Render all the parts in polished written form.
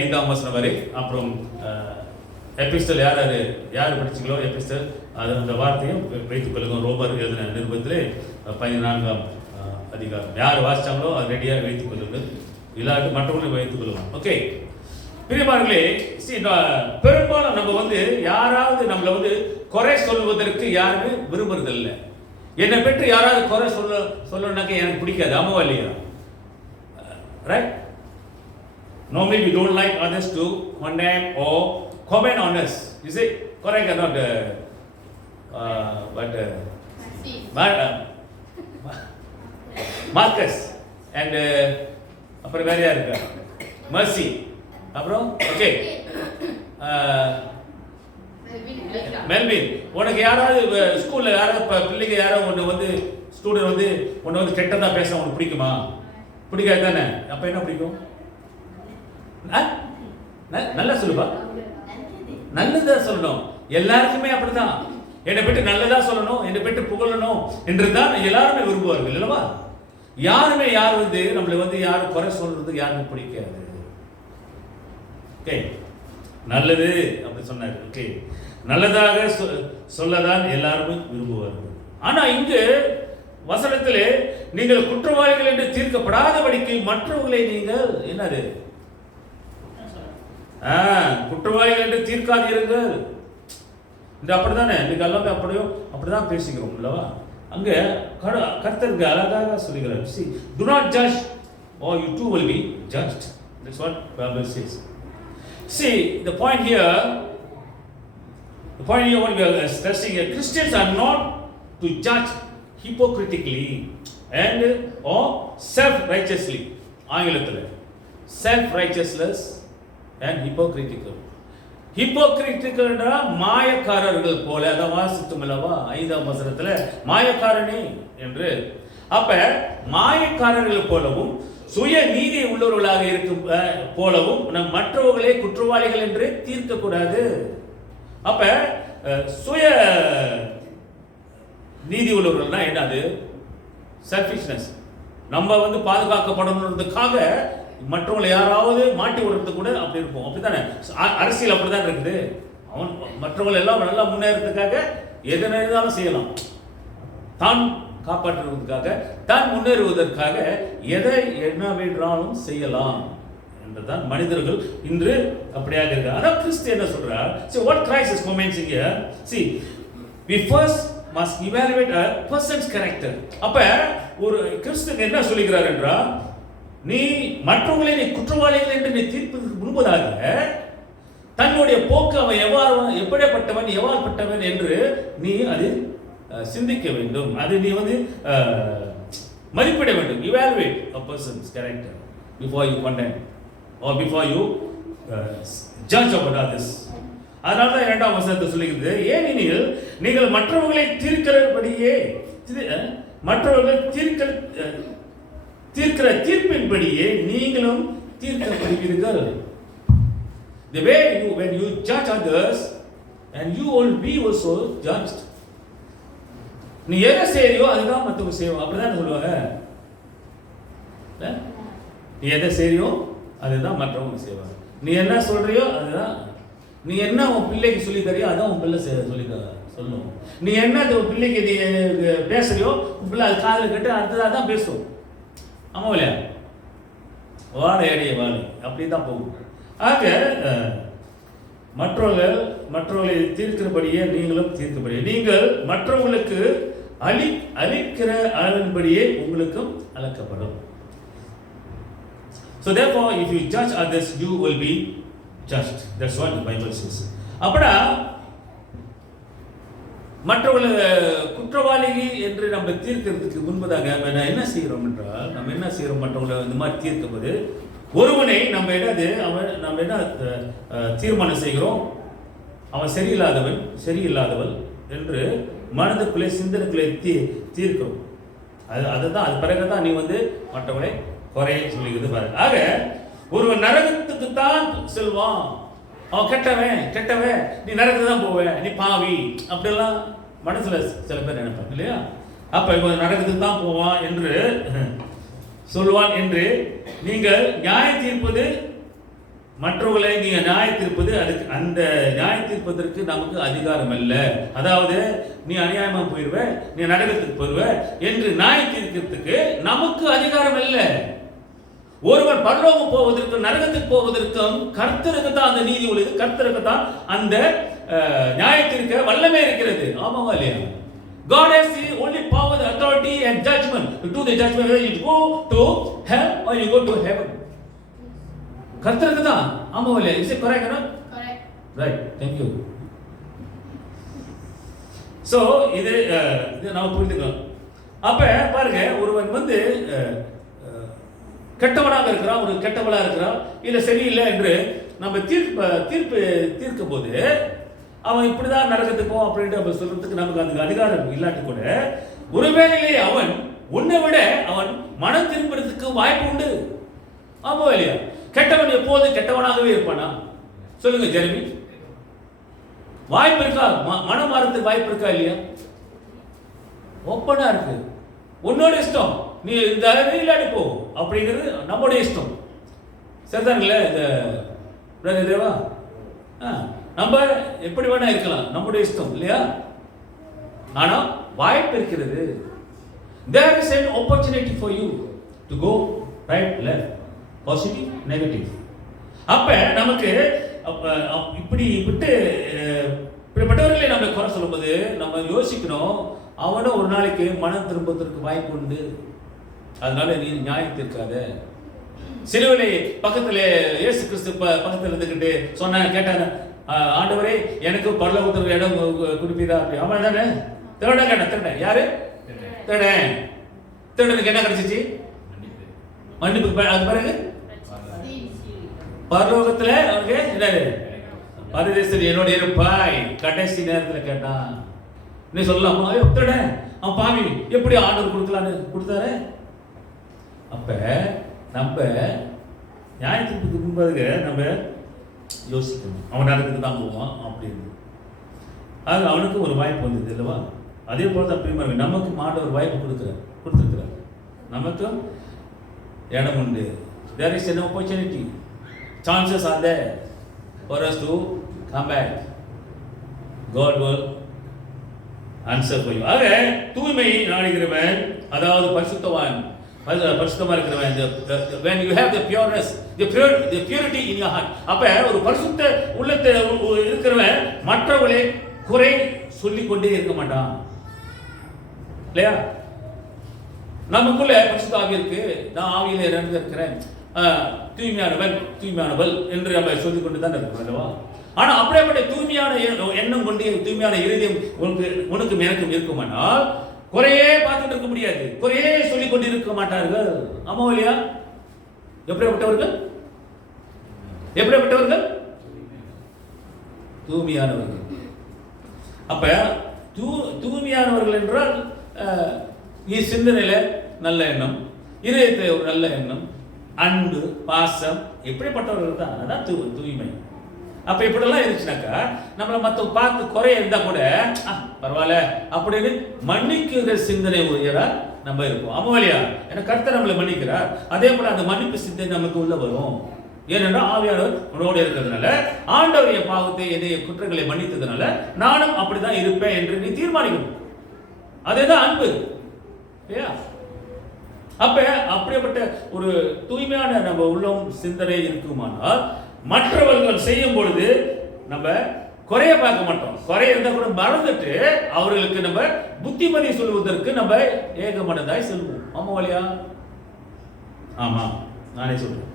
ஐந்தாம் வசனம் வரை. அப்புறம் எபிஸ்டல் யார் படிச்சிங்களோ எபிஸ்டல் அது அந்த வார்த்தையும் வைத்துக் கொள்ளுங்க. ரோமர் எழுதின நிருபத்திலே 14ஆம் அதிகாரம் யார் வாசிச்சாங்களோ அது ரெடியாக வைத்துக் கொள்ளுங்கள், இல்லாட்டி மற்றவர்களும் வைத்துக் கொள்ளுவோம். ஓகே பிரியமானவர்களே, பெரும்பாலும் நம்ம யாராவது நம்மளை குறை சொல்வதற்கு யாருமே விரும்புறதில்லை. என்னை பெற்று யாராவது குறை சொல்லணும்னாக்க எனக்கு பிடிக்காது. ஆமாவா இல்லையா? Right? Normally we don't like others to condemn or comment on us. Is it correct or not? Marcus and அப்புறம் வேற யார் இருக்கா? Mercy. அப்புறம் ஓகே மெல்வின். உனக்கு யாராவது ஸ்கூல்ல யாராவது பிள்ளைங்க யாராவது ஸ்டூடெண்ட் உன்னை கெட்டதா பேச உனக்கு பிடிக்குமா? பிடிக்காது தானே? அப்ப என்ன பிடிக்கும்? நல்லா சொல்லுப்பா, நல்லதா சொல்லணும். எல்லாருக்குமே அப்படிதான். என்னை பற்றி நல்லதா சொல்லணும், என்னை பற்றி புகழணும் என்றுதான் எல்லாருமே விரும்புவார்கள் இல்லவா? யாருமே நம்மளை யாரும் குறை சொல்றது யாருமே பிடிக்காது. ஓகே, நல்லது அப்படி சொன்னாரு. ஓகே, நல்லதாக சொல்லதான் எல்லாருமே விரும்புவார்கள். ஆனா இங்கு வசனத்திலே நீங்கள் குற்றவாளிகள் என்று தீர்க்கப்படாதபடிக்கு மற்றவர்களை நீங்கள் என்னது குற்றவாளிகள் என்று தீர்க்காதீர்கள். இந்த அப்படித்தானே இன்னைக்கு எல்லாமே அப்படிதான் பேசிக்கிறோம் இல்லவா? அங்க கர்த்தருக்கு அழகாக சொல்லுகிறார். See, do not judge or you too will be judged. That's what Bible says. See, the point here what we are stressing here, Christians are not to judge hypocritically and or self-righteously. ஆங்கிலத்தில் self-righteousness and hypocritical. Hypocritical என்றா மாயக்காரர்கள் போல. அத வாசித்தோம் அல்லவா 5ஆம் வசனத்துல, மாயக்காரனே என்று. அப்ப மாயக்காரர்கள் போலவும் சுய நீதி உள்ளவர்களாக இருக்கும் போலவும் நம் மற்றவர்களே குற்றவாளிகள் என்று தீர்க்க கூடாது. அப்ப சுய நீதி உள்ளவர்கள்னா என்னது? செல்ஃபிஷ்னஸ். நம்ம பாதுகாக்கப்படணுன்றதுக்காக மற்றவங்களை யாராவது மாட்டி விடுறது கூட அப்படி இருப்போம். அப்படித்தானே அரசியல் அப்படிதான் இருக்குது. அவன் மற்றவங்களை எல்லாம் நல்லா முன்னேறதுக்காக எதை இருந்தாலும் செய்யலாம். தான் காப்பாற்றுவதற்காக, தான் முன்னேறுவதற்காக எதை என்ன வேண்டாலும் செய்யலாம் என்றுதான் மனிதர்கள் இன்று அப்படியாக இருக்காங்க. அதான் கிறிஸ்து என்ன சொல்றார்? See what Christ is commenting here. See, we first must evaluate a person's character. அப்ப ஒரு கிறிஸ்து என்ன சொல்லுகிறார் என்றால், நீ மற்றவர்களை நீ குற்றவாளிகள் என்று நீ தீர்ப்பதற்கு முன்பதாக தன்னுடைய போக்கு அவன் எப்படிப்பட்டவன் எவ்வாறுபட்டவன் என்று நீ அது சிந்திக்க வேண்டும். அது நீ மதிப்பிட வேண்டும். Evaluate a person's character before you condemn or before you judge about others. அதனால தான் 2ஆம் வசனத்தை சொல்லுகிறது, ஏனெனில் நீங்கள் மற்றவர்களை தீர்க்கிறபடியே மற்றவர்கள் தீர்க்கிற தீர்ப்பின்படியே நீங்களும் தீர்க்கப்படுவீர்கள். The way when you judge others and you will be also judged. நீ எதை செய்யறியோ அதுதான் மற்றவங்க செய்வோம். அப்படிதான் சொல்லுவாங்க. நீ எதை செய்யறியோ அதுதான் மற்றவங்க செய்வாங்க. நீ என்ன சொல்றியோ அதுதான். நீ என்ன உன் பிள்ளைக்கு சொல்லி தரியோ அதான் உன் பிள்ளை சொல்லும். நீ என்ன உன் பிள்ளைக்கு நீ பேசுறியோ உன் பிள்ளை அது காதில் கட்டு அடுத்ததாக தான் பேசும். ஆமா இல்லையா? வாழை அடைய வாழை அப்படிதான் போகும். ஆக மற்றவர்களை தீர்க்கிறபடியே நீங்களும் தீர்க்கபடியே நீங்கள் மற்றவர்களுக்கு அளிக்கிற அளவின்படியே உங்களுக்கும் அளக்கப்படும். So therefore if you judge others you will be judged. That's what the Bible says. அப்படா மற்றவர்களை குற்றவாளி என்று நம்ம தீர்க்கிறதுக்கு முன்பதாக என்ன செய்கிறோம் என்றால், நம்ம என்ன செய்கிறோம் மற்றவங்களை இந்த மாதிரி தீர்க்கும்போது ஒருவனை நம்ம என்ன தீர்மானம் செய்கிறோம்? அவன் சரியில்லாதவள் என்று மனதுக்குள்ளே சிந்தனைக்குள்ளே தீர்க்கிறோம். அதுதான் அது பிறகுதான் நீ மற்றவங்களை குறைய சொல்லிக்கிறது பாரு. ஆக ஒருவன் நரகத்துக்கு தான் செல்வான். அவன் கெட்டவன் நீ நரகத்துக்கு தான் போவ, நீ பாவி அப்படிலாம் மனசுல சில பேர் நினைப்பாங்க இல்லையா? அப்ப இவன் நரகத்துக்கு தான் போவான் என்று சொல்வான் என்று நீங்கள் நியாயம் தீர்ப்பது மற்றவர்களை நீங்க நியாய தீர்ப்பது, அதுக்கு அந்த நியாய தீர்ப்பதற்கு நமக்கு அதிகாரம் அல்ல. அதாவது நீ அநியாயமா போயிடுவ, நீ நரகத்துக்கு போயிடுவ என்று நியாய தீர்க்கிறதுக்கு நமக்கு அதிகாரம் அல்ல. ஒருவர் பரலோகம் போவதற்கும் நரகத்துக்கு போவதற்கும் கர்த்தருக்கு தான் அந்த நீதி உள்ளது, கர்த்தருக்கு தான் அந்த நியாய தீர்க்க வல்லமை இருக்கிறது. ஆமாவா இல்லையா? God has the only power, the authority and judgment to do the judgment whether you go to hell or you go to heaven. கர்த்தருக்கு தான். ஆமாவா இல்லையா? Is it correct or not? Correct. Right. Thank you. So இது நாம புரிந்துக்கலாம். அப்ப பாருங்க, ஒருவன் வந்து கெட்டவனாக இருக்கிறான், ஒரு கெட்டவளா இருக்கிறான், இல்ல சரியில்லை என்று நம்ம தீர்ப்பு தீர்க்கும் போது அவன் இப்படிதான் நரகத்துக்கு போவான் அப்படின்ட்டு நம்ம சொல்றதுக்கு நமக்கு அந்த அதிகாரம் இல்லாட்டி கூட, ஒருவேளையிலே அவன் உன்னை விட அவன் மனம் திரும்புறதுக்கு வாய்ப்பு உண்டு. ஆமா இல்லையா? கெட்டவன் எப்போது கெட்டவனாகவே இருப்பானா? சொல்லுங்க ஜெரமி. வாய்ப்பு இருக்கா? மனம் மாறதுக்கு வாய்ப்பு இருக்கா இல்லையா? ஓப்பனா இருக்கு. உன்னோட இஷ்டம், நீ இந்த இல்லாட்டி போ அப்படிங்கிறது நம்முடைய இஷ்டம். சரிதானுங்களே இந்த தேவா? நம்ம எப்படி வேணா இருக்கலாம், நம்முடைய இஷ்டம் இல்லையா? ஆனா வாய்ப்பு இருக்கிறது. There is an opportunity for you to go right, left, positive, negative. அப்ப நமக்கு இப்படி விட்டு இப்படிப்பட்டவர்களை நம்ம குறை சொல்லும்போது நம்ம யோசிக்கணும், அவனும் ஒரு நாளைக்கு மனம் திரும்புவதற்கு வாய்ப்பு உண்டு. அதனால நீ நியாயம் தீர்க்காத. சிலுவையிலே பக்கத்துல இயேசு கிறிஸ்து பக்கத்துல இருந்துகிட்டு சொன்ன கேட்டாங்க, ஆண்டவரே எனக்கு பரலோகத்துல இடம் கொடுப்பீரா அப்படி. ஆமா தானே? திருடன் கேட்டேன். திருடன் யாரு? திருடன். திருடனுக்கு என்ன கிடைச்சிச்சு? மன்னிப்பு. அது பிறகு பரலோகத்துல அவனுக்கு என்னது? பரதேசத்தில் என்னோட இருப்பாய். கடைசி நேரத்துல கேட்டான். நீ சொல்லலாம், ஐயோ திருடன், அவன் பாவி, எப்படி ஆண்டவர் கொடுக்கலான்னு கொடுத்தாரு. அப்ப நம்ம நியாயத்துக்கு முன்பாக நம்ம யோசிக்கணும், அவன் நரகத்துக்கு தான் போவான் அப்படின்னு. அது அவனுக்கு ஒரு வாய்ப்பு வந்தது இல்லவா? அதே போல தான் பிரியமானவர்களே, நமக்கு ஆண்டவர் வாய்ப்பு கொடுத்துருக்கிறார். நமக்கும் இடம் உண்டு. There is an opportunity. Chances are there for us to come back. God will answer for you. ஆக தூய்மை நாடுகிறவன், அதாவது பரிசுத்தவான், பரிசுத்தமா இருக்கிறவன், when you have the pureness, the purity in your heart, அப்ப ஒரு பரிசுத்த உள்ளத்தை இருக்கிறவன் மற்றவர்களை குறை சொல்லிக் கொண்டே இருக்க மாட்டான் இல்லையா? நமக்குள்ள பரிசுத்த ஆவி இருக்கு, நான் ஆவியில இருக்கிறேன், தூய்மையானவள் என்று நம்ம சொல்லிக் கொண்டு தான் இருக்கோம் அல்லவா? ஆனா அப்படியேப்பட்ட தூய்மையான எண்ணம் கொண்டு தூய்மையான இருதயம் உனக்கும் எனக்கும் இருக்குமானால் குறையே பார்த்துட்டு இருக்க முடியாது, குறையே சொல்லிக் கொண்டு இருக்க மாட்டார்கள். ஆமா இல்லையா? எப்படிப்பட்டவர்கள்? எப்படிப்பட்டவர்கள்? தூய்மையானவர்கள். அப்ப தூய்மையானவர்கள் என்றால் சிந்தனையில நல்ல எண்ணம், இதயத்தில் ஒரு நல்ல எண்ணம், அன்பு, பாசம், எப்படிப்பட்டவர்கள் தான், அதான் தூய்மை. அப்ப இப்படிலாம் இருந்துச்சுனாக்கா நம்மளை மற்ற பார்த்து குறைய இருந்தா கூட பரவாயில்ல அப்படின்னு மன்னிக்கிற சிந்தனை உயரா நம்ம இருப்போம். ஆமா இல்லையா? ஏன்னா கர்த்தர் நம்மளை மன்னிக்கிறார். அதே போல அந்த மன்னிப்பு சிந்தனை நமக்கு உள்ள வரும். ஏனென்றால் ஆவியானவர் உன்னோடு இருக்கிறதுனால, ஆண்டவருடைய பாவத்தை என்னுடைய குற்றங்களை மன்னித்ததுனால நானும் அப்படிதான் இருப்பேன் என்று நீ தீர்மானிக்கணும். அதேதான் அன்பு இல்லையா? அப்ப அப்படிப்பட்ட ஒரு தூய்மையான நம்ம உள்ளம் சிந்தனை இருக்குமானால் மற்றவர்கள் செய்யும் பொழுது நம்ம குறைய பார்க்க மாட்டோம். குறைய இருந்தா கூட மறந்துட்டு அவர்களுக்கு நம்ம புத்திமதி சொல்வதற்கு நம்ம ஏகமனதாய் செல்வோம். ஆமா இல்லையா? ஆமா, நானே சொல்றேன்.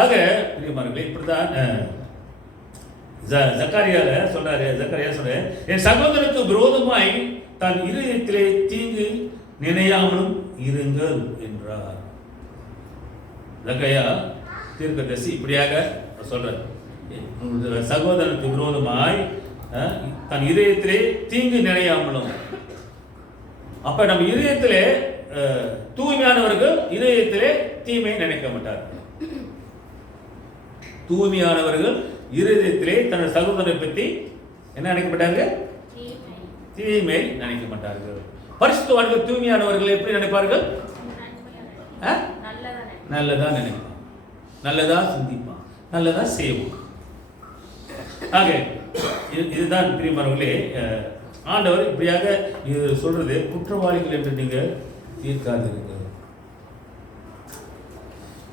ஆக பிரியமானவர்களே, இப்படிதான் ஜக்கரியால சொல்றாரு. ஜக்கரியா சொல்ற, என் சகோதரனுக்கு விரோதமாய் தன் இருதயத்திலே தீங்கு நினையாமலும் இருங்கள் என்றார். ஜக்கரியா தீர்க்கதரிசி இப்படியாக சொல்றார், சகோதரனுக்கு விரோதமாய் தன் இதயத்திலே தீங்கு நினையாமலும். அப்ப நம்ம இதயத்திலே தூய்மையானவர்கள் இதயத்திலே தீமை நினைக்க மாட்டார்கள். தூய்மையானவர்கள் இருதயத்திலே தன் சகோதரனை பற்றி என்ன நினைக்க மாட்டார்கள்? தீமை நினைக்க மாட்டார்கள். பரிசுத்தவான்கள் தூய்மையானவர்கள் எப்படி நினைப்பார்கள்? நல்லதா நினைப்பாங்க. நல்லதா சிந்திப்பான், நல்லதா செய்வான். ஆக இதுதான் பிரியமானவர்களே, ஆண்டவர் இப்படியாக இது சொல்றது, குற்றவாளிகள் என்று நீங்கள் தீர்க்காதீர்கள்.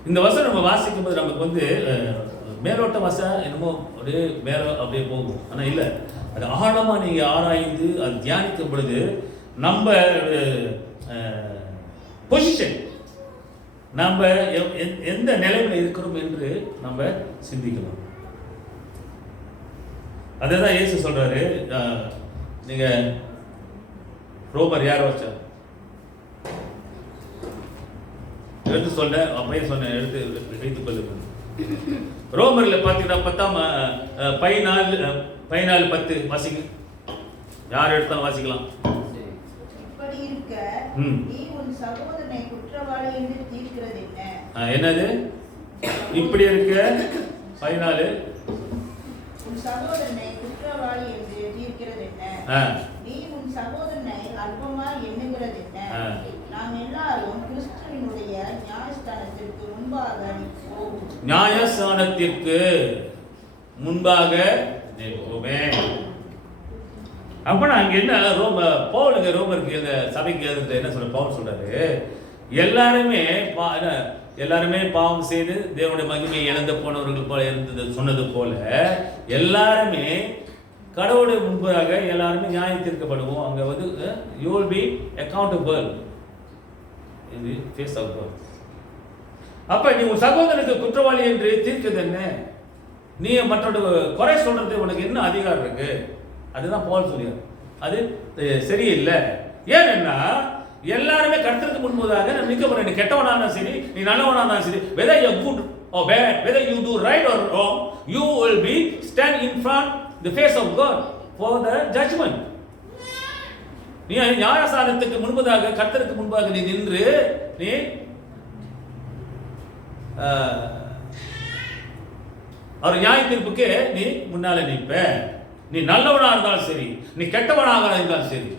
இந்த வசனம் நம்ம வாசிக்கும் போது நமக்கு மேலோட்ட வசம் என்னமோ அப்படியே மேலே அப்படியே போகும். ஆனால் இல்லை, அது ஆழமாக நீங்கள் ஆராய்ந்து அது தியானிக்கும் பொழுது நம்ம பொசிஷன், நம்ம எந்த நிலையில் இருக்கிறோம் என்று நம்ம சிந்திக்கலாம். அதை தான் இயேசு சொல்றாரு. நீங்க ரோமர் யார் வச்சா எடுத்து சொன்ன, அப்பயே சொன்னேன், எடுத்து வைத்துக் கொள்ளுங்கள். ரோமர்ல பார்த்தீங்கன்னா 14:10 வாசிங்க. யார் எடுத்தாலும் வாசிக்கலாம். இப்படி இருக்க நீ உன் சகோதரனை குற்றவாளி என்று தீர்க்கிறது என்ன? என்னது இப்படி இருக்க? 14 உன் சகோதரனை குற்றவாளி என்று தீர்க்கிறது என்ன? நீ உன் சகோதரனை அல்பமாய் எண்ணுகிறது என்ன? நாம் எல்லாரும் கிறிஸ்துவினுடைய நியாயஸ்தானத்திற்கு முன்பாக நிற்போம். நியாயஸ்தானத்திற்கு முன்பாக நிற்போமே. அப்ப அங்க என்ன பவுலுக்கு ரோமருக்கு இந்த சபைக்கு எழுதுறது என்ன சொல்ற? பவுல் சொல்றாரு, எல்லாருமே பாவம் செய்து தேவனுடைய மகிமையை இழந்து போனவர்கள் போல இருந்தது சொன்னது போல, எல்லாருமே கடவுளுடைய முன்பாக எல்லாருமே நியாயம் தீர்க்கப்படுவோம். அங்க you will be accountable in the face of God. அப்ப நீ உன் சகோதரனுக்கு குற்றவாளி என்று தீர்க்கிறது என்ன? நீ மற்றொரு குறை சொல்றது உனக்கு என்ன அதிகாரம் இருக்கு? அதுதான் பவுல் சொல்றார். அது சரியில்லை. ஏன்னா எல்லாருமே கர்த்தருக்கு முன்பதாக நான் நிற்க போறேன். நீ கெட்டவனா சரி, நீ நல்லவனா சரி, whether you are good or bad, whether you do right or wrong, you will be stand in front the face of God for the judgment. நீ நியாயஸ்தானத்துக்கு முன்பதாக, கர்த்தருக்கு முன்பாக நீ நின்று நீ அவர் நியாய தீர்ப்புக்கு நீ முன்னால நிற்ப. நீ நல்லவனா இருந்தாலும் சரி, நீ கெட்டவனாக இருந்தாலும் சரி,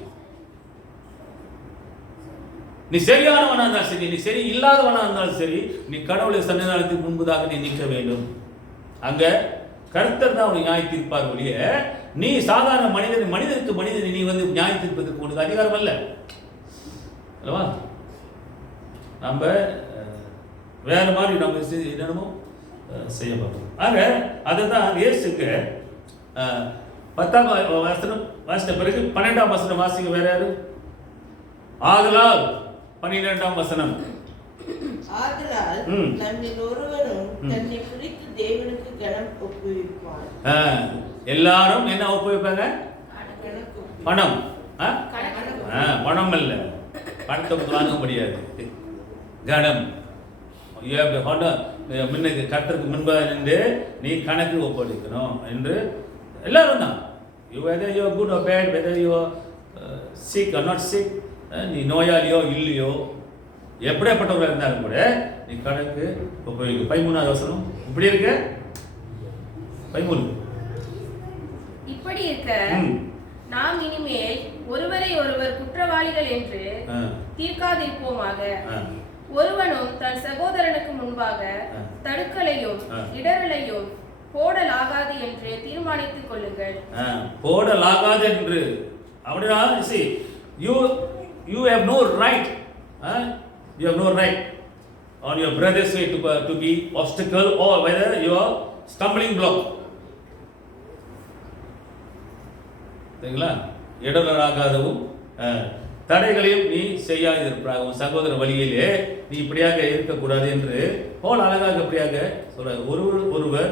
நீ சரியானவனா இருந்தாலும் சரி, நீ சரி இல்லாதவனா இருந்தாலும் சரி, நீ கடவுளை சன்னிதானத்துக்கு முன்பதாக நீ நிற்க வேண்டும். அங்க கர்த்தர் தான் உனக்கு நியாய தீர்ப்பார் ஒழிய, நீ சாதாரண மனிதனுக்கு மனிதன் நீ நியாய தீர்ப்பதற்கு உனக்கு அதிகாரம் அல்ல அல்லவா? நம்ம வேற மாதிரி நம்ம என்னமோ செய்ய பார்க்கணும். ஆக அதுதான் இயேசுக்கு 10ஆம் வசனம் வாசித்த பிறகு 12ஆம் வசனம் வாசிக்க. வேற யாரு? ஆதலால் 12ஆம் வசனம். ஆதலால் தன்னில் ஒருவரும் தன்னை குறித்து தேவனுக்கு கனம் ஒப்புவிப்பார். எல்லாரும் என்ன ஒப்புவிப்பாங்க? பணம். பணம் அல்ல, பணத்தை வாங்க முடியாது. கணம். முன்னுக்கு கர்த்தருக்கு முன்பாக நின்று நீ கணக்கு ஒப்படைக்கணும் என்று எல்லாரும் தான். whether you are good or bad, whether you are sick or not sick, நீ நோயாளியோ இல்லையோ எப்படிப்பட்டவர்கள் இருந்தாலும் கூட நீ கணக்கு ஒப்படைக்க. 13ஆவது வசனம் இப்படி இருக்க. 13 இப்படி இருக்க நாம் இனிமேல் ஒருவரை ஒருவர் குற்றவாளிகள் என்று தீர்க்காதிருப்போமாக. ஒருவனும் தன் சகோதரனுக்கு முன்பாக தடுக்கலையும் இடரலையும் போடலாகாது என்று தீர்மானித்துக் கொள்ளுங்கள். போடலாகாது என்று அப்படினா see you have no right, you have no right on your brother's way to be obstacle or whether you are stumbling block. சரிங்களா? இடரலாகாதவும் தடைகளையும் நீ செய்யாதிருப்பாக. உன் சகோதர வழியிலே நீ இப்படியாக இருக்கக்கூடாது என்று போல் அழகாக இப்படியாக சொல்ற. ஒருவர்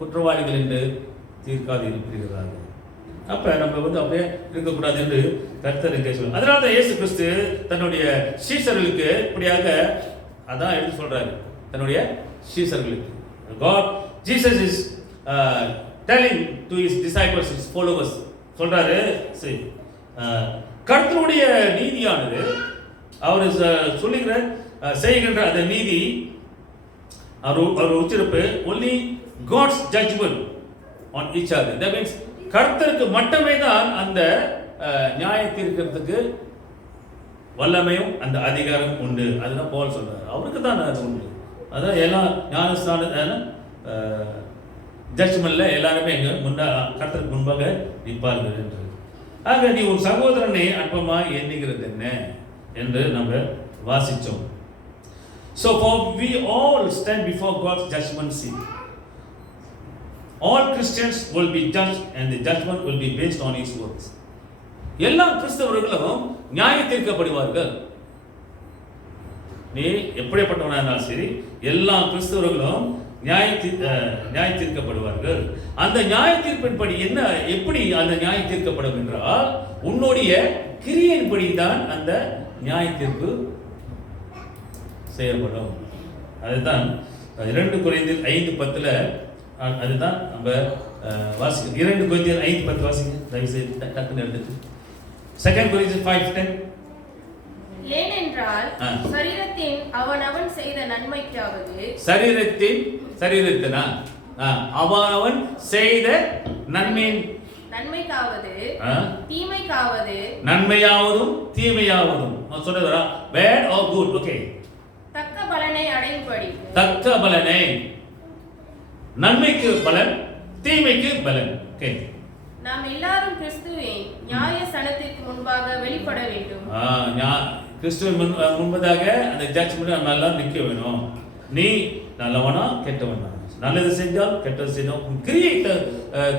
குற்றவாளிகள் என்று தீர்க்காது இருக்கிறார்கள். அப்ப நம்ம அப்படியே இருக்கக்கூடாது என்று கர்த்தர் இங்கே சொல்ல. அதனால தான் இயேசு கிறிஸ்து தன்னுடைய சீஷர்களுக்கு இப்படியாக அதான் எடுத்து சொல்றாரு. தன்னுடைய சீஷர்களுக்கு God Jesus is telling to his disciples, his followers, சொல்றாரு, சரி கர்த்தருடைய நீதியானது அவர் சொல்லுகிற செய்கின்ற அந்த நீதி அவர் உச்சரிப்பு only God's judgment on each other. That means கர்த்தருக்கு மட்டுமே தான் அந்த நியாயம் தீர்க்கிறதுக்கு வல்லமையும் அந்த அதிகாரம் உண்டு. அதுதான் பவுல் சொல்றாரு. அவருக்கு தான் அது உண்டு. அதான் எல்லாம் ஞானஸ்தான ஜட்ஜ்மெண்ட்ல எல்லாருமே எங்க கர்த்தருக்கு முன்பாக நிற்பார்கள் என்று. ஆக நீ ஒரு சகோதரனை அற்பமாய் எண்ணுகிறது என்ன என்று நம்ம வாசிச்சோம். So for we all stand before God's judgment seat. All Christians will be judged and the judgment will be based on his works. எல்லா கிறிஸ்தவர்களும் நியாய தீர்க்கப்படுவார்கள். நீ எப்படிப்பட்டவனா இருந்தாலும் சரி, எல்லா கிறிஸ்தவர்களும் நியாய தீர்க்கப்படுவார்கள். அந்த நியாய தீர்ப்பின்படி என்ன, எப்படி அந்த நியாய தீர்க்கப்படும் என்றால், உன்னுடைய கிரியையின்படி தான் அந்த நியாய தீர்ப்பு செயல்படும். அதுதான் 2 கொரிந்தியர் 5:10 அதுதான் நம்ம வாசிக்கிறோம். 2 கொரிந்தியர் 5:10 வாசிங்க தயவு செய்து, டக்குன்னு எடுத்து. 2 கொரிந்தியர் 5:10. ஏனென்றால் சரீரத்தின் அவனவன் செய்த நன்மைக்காவது, சரீரத்தினா அவனவன் செய்த நன்மைக்காவது தீமைக்காவது, நன்மையாவதும் தீமையாவதும் சொல்றதா, பேட் ஆர் குட், ஓகே, தக்க பலனை அடையும்படி, தக்க பலனை, நன்மைக்கு பலன், தீமைக்கு பலன். ஓகே, நாம் எல்லாரும் கிறிஸ்துவின் நியாய சனத்திற்கு முன்பாக வெளிப்பட வேண்டும். கிறிஸ்துவின் முன்பதாக அந்த ஜட்ஜ்மெண்ட் நம்ம எல்லாம் நிற்க வேணும். நீ நல்லவனா கெட்டவனா, நல்லது செஞ்சால் கெட்டது செஞ்சால் உன் கிரியைக்கு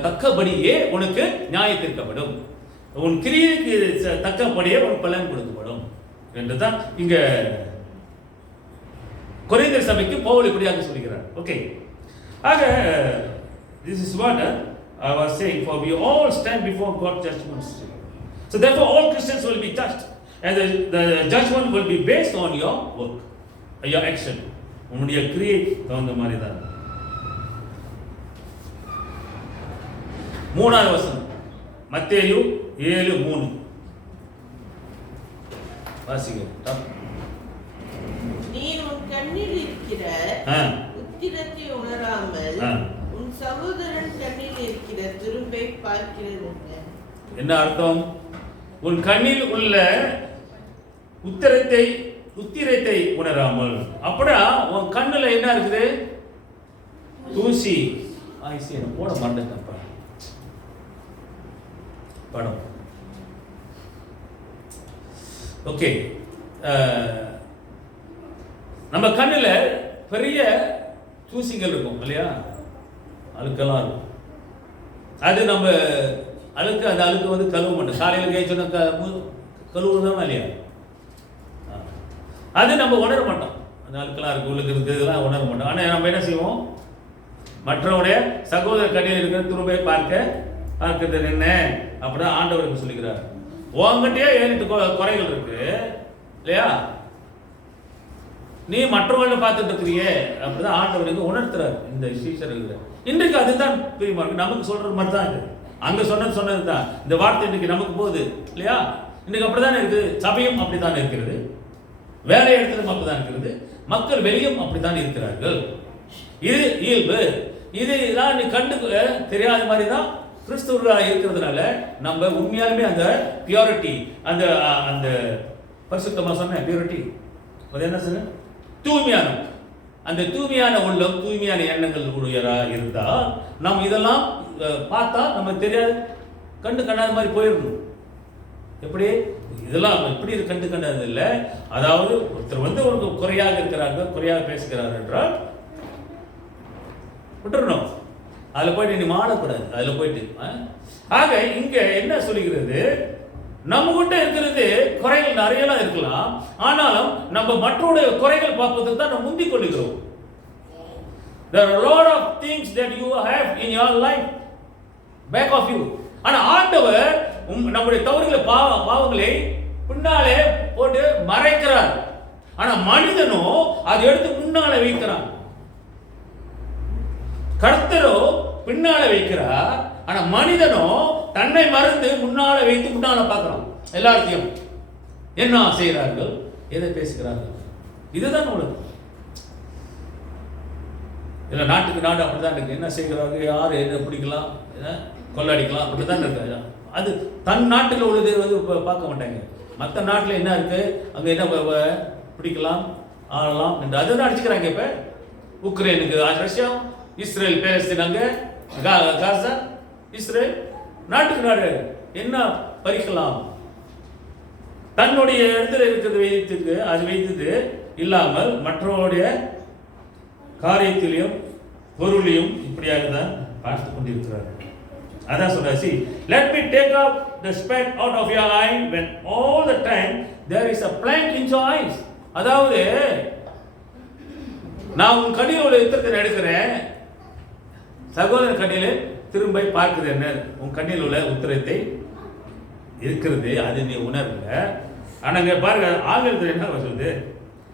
தக்கபடியே உனக்கு நியாயம் தீர்க்கப்படும். உன் கிரியைக்கு தக்கபடியே உன் பலன் கொடுக்கப்படும் என்றுதான் இங்க கொரிந்தியர் சபைக்கு பவுல் இப்படியாக சொல்கிறார். ஓகே, ஆக this is what I was saying, for we all stand before God's judgment. So therefore all Christians will be judged, and the judgment will be based on your work, your action. உன்னுடைய கிரியை தகுந்த மாதிரி தான். 3வது வசனம் மத்தேயு 7:3 வாசிங்க. நீ உன் கண்ணில் இருக்கிற உத்திரத்தை உணராமல் உன் சகோதரன் கண்ணில் இருக்கிற துரும்பை பார்க்கிறது என்ன அர்த்தம்? உன் கண்ணில் உள்ள உத்திரத்தை உணராமல், அப்படியா உன் கண்ணுல என்ன இருக்குது? தூசி. போட மாட்டேன் படம். ஓகே, நம்ம கண்ணுல பெரிய தூசிகள் இருக்கும் இல்லையா, அழுக்கெல்லாம் இருக்கும். அது நம்ம அந்த அழுக்கு வந்து கழுவ மாட்டோம். காலையில் கேச்சோன்னா கழுவுறதான் இல்லையா, அது நம்ம உணர மாட்டோம். அந்த அழுக்கெல்லாம் இருக்கு, உள்ளுக்கு இருக்கிறதுலாம் உணர மாட்டோம். ஆனால் நம்ம என்ன செய்வோம்? மற்றவருடைய சகோதர கண்ணில் இருக்கிற துரும்பை பார்க்கிறது என்ன அப்படிதான் ஆண்டவருக்கு சொல்லிக்கிறார். உங்ககிட்டயே 7-8 குறைகள் இருக்கு இல்லையா, நீ மற்றவர்களை பார்த்துட்டு இருக்கிறியே அப்படிதான் ஆண்டவருக்கு உணர்த்துறாரு இந்த சீஷர்கள். இன்றைக்கு அதுதான் பிரியமா இருக்கு, நமக்கு சொல்ற மாதிரி தான் இது. அங்க சொன்னது தான் இந்த வார்த்தை இன்னைக்கு நமக்கு போகுது இல்லையா. இன்னைக்கு அப்படித்தானே இருக்கு, சபையும் அப்படித்தான் இருக்கிறது, வேலை இடத்திலும் அப்படித்தான் இருக்கிறது, மக்கள் வெளியும் அப்படித்தான் இருக்கிறார்கள். இது இயல்பு. இதெல்லாம் நீ கண்டு தெரியாத மாதிரி தான் கிறிஸ்தவர்களாக இருக்கிறதுனால நம்ம உண்மையாலுமே அந்த பியூரிட்டி, அந்த பரிசுத்தமா சொன்ன பியூரிட்டி, அது என்ன சொன்ன, தூய்மையான, அந்த தூய்மையான உள்ளம், தூய்மையான எண்ணங்கள் உடையரா இருந்தா நம்ம இதெல்லாம் பார்த்தா நம்ம தெரியாது, கண்டு கண்டாத மாதிரி போயிடணும். எப்படி இதெல்லாம் எப்படி கண்டு கண்டது இல்லை. அதாவது ஒருத்தர் வந்து ஒரு குறையாக இருக்கிறாங்க, குறையாக பேசுகிறார் என்றால் விட்டுறணும், அதில் போயிட்டு நீ மாறக்கூடாது, அதில் போயிட்டு. ஆக இங்க என்ன சொல்லுகிறது, நம்ம கிட்ட இருக்கிறது குறைகள் நிறையலாம் இருக்கலாம், ஆனாலும் நம்ம மற்றவருடைய குறைகள் பார்ப்பதற்கு தான் நம்ம முந்திக் கொள்கிறோம். There are a lot of things that you have in your life back of you. ஆனா ஆண்டவர் நம்முடைய தவறுகளை பாவங்களை பின்னாலே போட்டு மறைக்கிறார். ஆனா மனிதனோ அதை எடுத்து முன்னாலே வைக்கிறான். கர்த்தரோ பின்னால வைக்கிறார், ஆனா மனிதனோ தன்னை மறந்து முன்னால வைத்து முன்னால பார்க்கிறான். எல்லாத்தையும் என்ன செய்கிறார்கள், எதை பேசுகிறார்கள், இதுதான் உலகம். இல்ல நாட்டுக்கு நாடு அப்படிதான் இருக்கு. என்ன செய்கிறார்கள், யார் என்ன பிடிக்கலாம், கொள்ளடிக்கலாம், அப்படிதான் இருக்கு. அது தன் நாட்டில் உள்ளது வந்து பார்க்க மாட்டாங்க. மற்ற நாட்டில் என்ன இருக்கு, அங்க என்ன பிடிக்கலாம், ஆளலாம் என்று அதுதான் அடிச்சுக்கிறாங்க. இப்ப உக்ரைனுக்கு ரஷ்யா, இஸ்ரேல் பாலஸ்தீன், அங்க காசா, இஸ்ரேல் நாட்டுக்கு நாடு என்ன பறிக்கலாம்? தன்னுடைய இடத்துல இருக்கிறது வைத்துக்கு அது வைத்தது இல்லாமல் மற்றவருடைய காரியத்திலையும் பொருளையும் இப்படியாக தான் பார்த்து கொண்டிருக்கிறார். அதான் சொல்றாரு, see, let me take out the speck out of your eye when all the time there is a plank in your eyes. அதாவது நான் உன் கண்ணில் உள்ள உத்திரத்தை எடுக்கிறேன், சகோதரன் கண்ணில் திரும்ப பார்க்குது என்ன, உன் கண்ணில் உள்ள உத்திரத்தை இருக்கிறது, அது நீ உணர்ல. ஆனா இங்க பாருங்க, ஆங்கிலத்தில் என்ன சொல்லுது,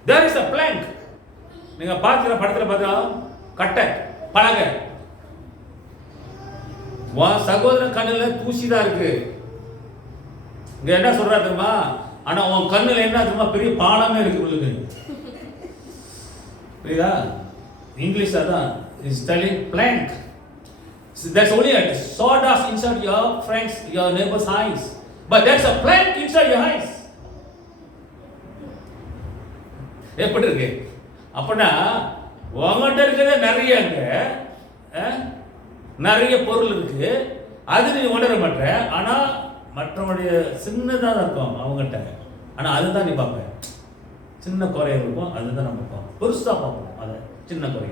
there is a plank. நீங்க பார்க்கிற படத்துல பார்த்தா கட்டை பலகை, சகோதரன் கண்ணுல தூசிதான் இருக்கு. இங்க என்ன சொல்றா தெரியுமா, ஆனா உன் கண்ணுல என்ன தெரியுமா, பெரிய பாலமே இருக்கு உங்களுக்கு. புரியுதா? இங்கிலீஷ் அதான் is telling plank. So that's only a sawdust inside your friends, your neighbor's eyes, but there's a plank inside your eyes. எப்படி இருக்கு? அப்படின்னா உங்கள்கிட்ட இருக்கிறத நிறையங்க, நிறைய பொருள் இருக்கு, அது நீ உணர மாட்ட. ஆனா மற்றவங்களுடைய சின்னதாக இருக்கும் அவங்ககிட்ட, ஆனா அதுதான் நீ பார்ப்ப. சின்ன குறைய இருக்கும், அதுதான் நம்ம பார்ப்போம். பெருசாக பார்ப்போம் அதை, சின்ன குறை.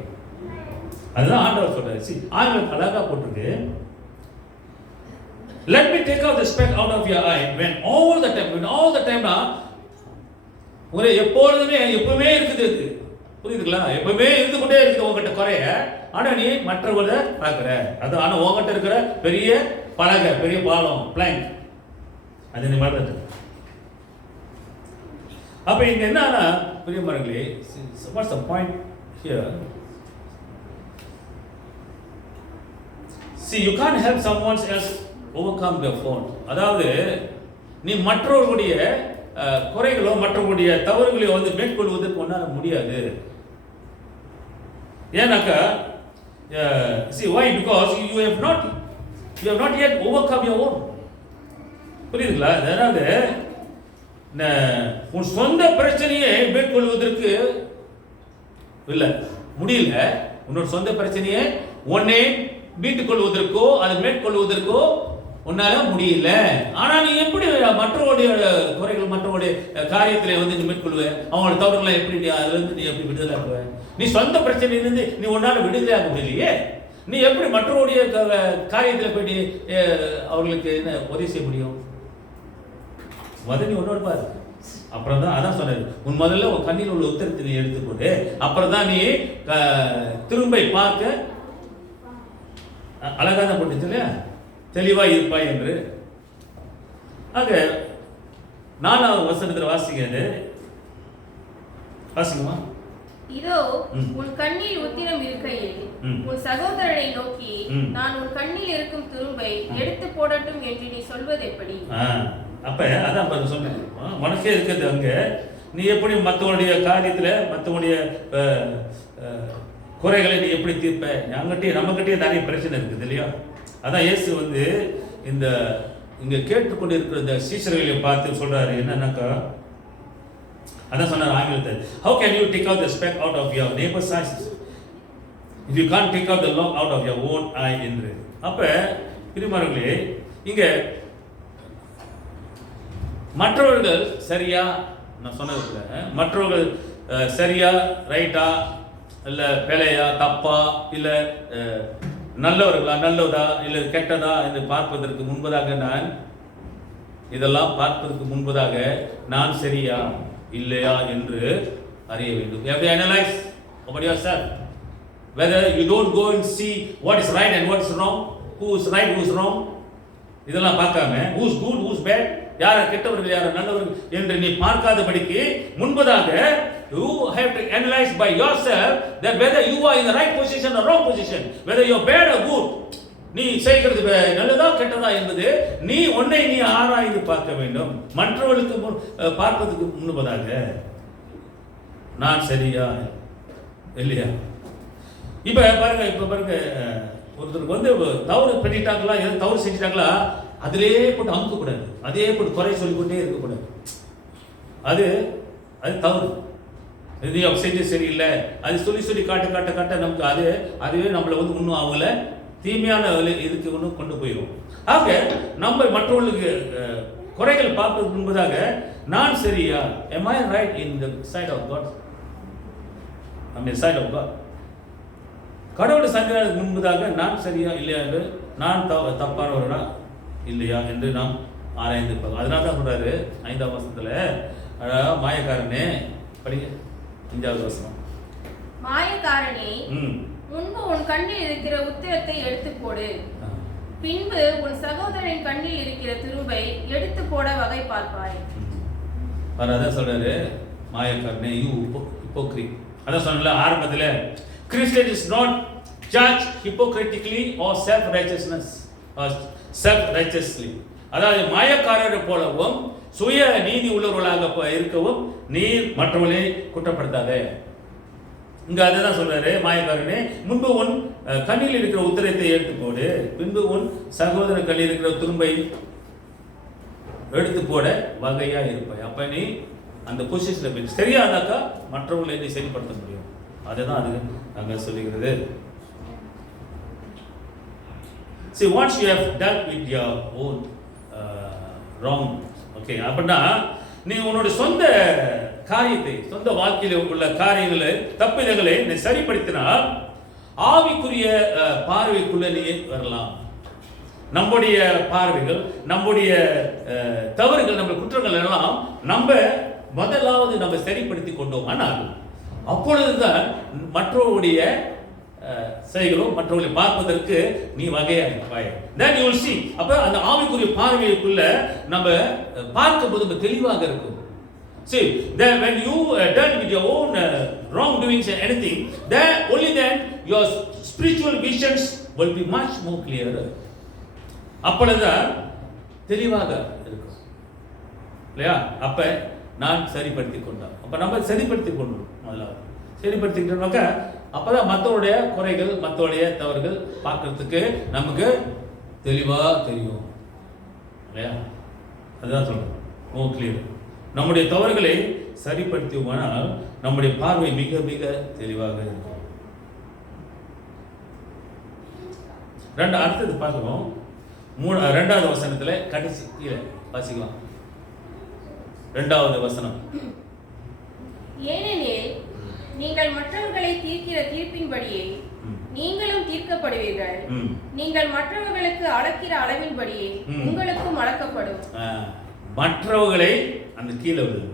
அதுதான் ஆண்டவர் சொல்றாரு. ஆங்கிலம் அழகா போட்டிருக்கு, let me take out the speck out of your eye when all the time ஒரு எப்பொழுதுமே எப்பவுமே இருக்குது. புரியுதுங்களா? எப்பவுமே இருந்து கொண்டே இருக்குது உங்ககிட்ட குறைய, ஆனா நீ மற்றவரை பார்க்கிற. அது ஆனா உங்ககிட்ட இருக்கிற பெரிய பலகை, பெரிய பாலம், பிளாங்க், அது நீ மறந்துட்டு. அப்ப இங்க என்னன்னா பிரியமானவர்களே, what's the point here? See, you can't help someone else overcome their fault. அதாவது நீ மற்றவர்களுடைய குறைகளோ மற்றவர்களுடைய தவறுகளையோ வந்து மேற்கொள்வதற்கு ஒன்றால முடியாது. ஏன்னாக்கா see why? Because you have not yet overcome your own. புரியுதுங்களா? அதாவது உன் சொந்த பிரச்சனையை மேற்கொள்வதற்கு இல்ல முடியல. உன்னோட சொந்த பிரச்சனையை ஒன்னே மீட்டுக் கொள்வதற்கோ அதை மேற்கொள்வதற்கோ உன்னால முடியல. ஆனா நீ எப்படி மற்றவருடைய குறைகள், மற்றவருடைய காரியத்திலே வந்து நீ மேற்கொள்வ? அவங்களோட தவறுகளை எப்படி அதுல இருந்து நீ எப்படி விடுதலை ஆகுவ? நீ சொந்த பிரச்சனையிலிருந்து நீ ஒன்னால விடுதலை ஆக முடியலையே, நீ எப்படி மற்றவருடைய காரியத்தில் போயிட்டு அவர்களுக்கு என்ன உதவி செய்ய முடியும்? நீ உன்னோட பாரு. அப்புறம் தான் அதான் சொன்னது, உன் முதல்ல உன் கண்ணில் உள்ள உத்தரத்தை நீ எடுத்துக்கொண்டு அப்புறம் தான் நீ திரும்ப பார்க்க அழகா தான் போட்டுச்சு இல்லையா, தெளிவா இருப்பாய் என்று. ஆக 4வது வசனத்தில் வாசிக்கிறது, வாசிக்குமா? இதோ உன் கண்ணில் உத்திரம் இருக்கையில் உன் சகோதரனை நோக்கி நான் உன் கண்ணில் இருக்கும் துரும்பை எடுத்து போடட்டும் என்று நீ சொல்வது எப்படி? அப்ப அதான் சொன்னேன், மனசே இருக்கிறது அங்க. நீ எப்படி மற்றவனுடைய காரியத்துல மற்றவனுடைய குறைகளை நீ எப்படி தீர்ப்ப? நம்மகிட்டயே நிறைய பிரச்சனை இருக்குது இல்லையா? அதான் இயேசு வந்து இந்த இங்க கேட்டுக்கொண்டு இருக்கிற இந்த சீஷர்களை பார்த்து சொல்றாரு என்னன்னாக்கா, அதான் சொன்னார் ஆங்கிலத்தில், how can you take out the speck out of your neighbor's eyes if you can't take out the log out of your own eye என்று. அப்ப பிரியமானவர்களே, இங்க மற்றவர்கள் சரியா, நான் சொன்னது மற்றவர்கள் சரியா, ரைட்டா, இல்ல பிழையா, தப்பா, இல்ல நல்லவர்களா, நல்லதா, இல்ல கெட்டதா என்று பார்ப்பதற்கு முன்பதாக இதெல்லாம் பார்ப்பதற்கு முன்பதாக நான் சரியா இல்லையா என்று அறிய வேண்டும். You have to analyze about yourself, whether you don't go and see what is right and what is wrong, who is right, who is wrong. இதெல்லாம் பார்க்காம who is good, who is bad, யார் கெட்டவர்கள் யார் நல்லவர்கள் என்று நீ பார்க்காதபடிக்கு முன்பதாக you have to analyze by yourself that whether you are in the right position or wrong position, whether you are bad or good. நீ செய்கிறது நல்லதா கெட்டதா என்பது நீ உன்னை நீ ஆராய்ந்து பார்க்க வேண்டும். மற்றவர்களுக்கு பார்ப்பதற்கு முன்பதாக நான் சரியா இல்லையா. இப்ப பாருங்க ஒருத்தருக்கு வந்து தவறு பண்ணிட்டாங்களா, எதாவது தவறு செஞ்சிட்டாங்களா, அதிலே போட்டு அமுக்க கூடாது, அதே போட்டு குறை சொல்லிக்கொண்டே இருக்கக்கூடாது. அது தவறு. இது செஞ்சு சரியில்லை, அது சொல்லி காட்ட நமக்கு அதுவே நம்மளை வந்து இன்னும் அவங்கள தீமையான இதுக்கு இன்னும் கொண்டு போயிடும். ஆக நம்ம மற்றவர்களுக்கு குறைகள் பார்ப்பதற்கு முன்பதாக நான் சரியா, am I right in the sight of God? I mean sight of God. கடவுளுடைய சன்னிதானத்துக்கு முன்பதாக நான் சரியா இல்லையா என்று, நான் தப்பானவரா இல்லையா என்று நாம் ஆராய்ந்து பார்க்கணும். அதனால தான் சொல்றாரு 5ஆம் வசனத்துல, மாயக்காரனே, படிங்க 5வது வசனம். மாயக்காரனே, முன்பு உன் கண்ணில் இருக்கிற உத்திரத்தை எடுத்து போடு, பின்பு உன் சகோதரனின் கண்ணில் இருக்கிற துரும்பை எடுத்து போட வகை பார்ப்பாய். அதான் சொல்றாரு, மாயக்காரனே, யூ ஹிப்போக்ரிட். அதான் சொன்னல ஆரம்பத்துல, Christian is not judged hypocritically or self-righteously. அதாவது மாயக்காரரை போலவும் சுய நீதி உள்ளவர்களாக இருக்கவும் நீ மற்றவர்களை குற்றப்படுத்தாதே. இங்க அதுதான் சொல்றாரு, மாயக்காரனே, முன்பு உன் கண்ணில் இருக்கிற உத்திரத்தை எடுத்து போடு, பின்பு உன் சகோதரன் கண்ணில் இருக்கிற துரும்பை எடுத்து போட வகையா இருப்பாய். அப்ப நீ அந்த பொசிஷன்ல போய் சரியா இருந்தாக்கா மற்றவர்களை நீ சரிப்படுத்த முடியும். அதுதான் அது அங்க சொல்லுகிறது. See, once you have dealt with your own wrong, okay, அப்படின்னா நீ உன்னுடைய சொந்த காரியத்தை, சொந்த வாழ்க்கையில் உள்ள காரியங்களை, தப்பிதங்களை நீ சரிப்படுத்தினா ஆவிக்குரிய பார்வைக்குள்ள நீ வரலாம். நம்முடைய பார்வைகள், நம்முடைய தவறுகள், நம்ம குற்றங்கள் எல்லாம் நம்ம முதலாவது நம்ம சரிப்படுத்தி கொண்டோம். ஆனால் அப்பொழுதுதான் மற்றவருடைய செயல்களும் மற்றவர்களை பார்ப்பதற்கு நீ வகையா இருப்பாய். Then you will see. அப்ப அந்த ஆவிக்குரிய பார்வைக்குள்ள நம்ம பார்க்கும்போது நம்ம தெளிவாக இருக்கும். See, then when you dealt with your own wrongdoings and anything, then only then your spiritual visions will be much more clearer. அப்பொழுதுதான் தெளிவாக இருக்கும் இல்லையா? அப்ப நான் சரிப்படுத்தி கொண்டேன். அப்ப நம்ம சரிப்படுத்தி கொண்டோம். முதல்ல சரிப்படுத்திக்கிட்டோம்னாக்கா அப்பதான் மற்றவருடைய குறைகள், மற்றவருடைய தவறுகள் பார்க்கறதுக்கு நமக்கு தெளிவா தெரியும் இல்லையா? அதுதான் சொல்றோம், ஓ கிளியர். நம்முடைய தவறுகளை சரிப்படுத்தியோமானால் நம்முடைய பார்வை மிக மிக தெளிவாக இருக்கும். அடுத்தது பார்க்கிறோம், 2வது வசனத்துல கடைசி கீழே வாசிக்கலாம். 2வது வசனம். ஏனெனில் நீங்கள் மற்றவர்களை தீர்க்கிற தீர்ப்பின்படியே நீங்களும் தீர்க்கப்படுவீர்கள், நீங்கள் மற்றவர்களுக்கு அளக்கிற அளவின்படியே உங்களுக்கும் அளக்கப்படும். மற்றவர்களை அந்த கீழே வருது,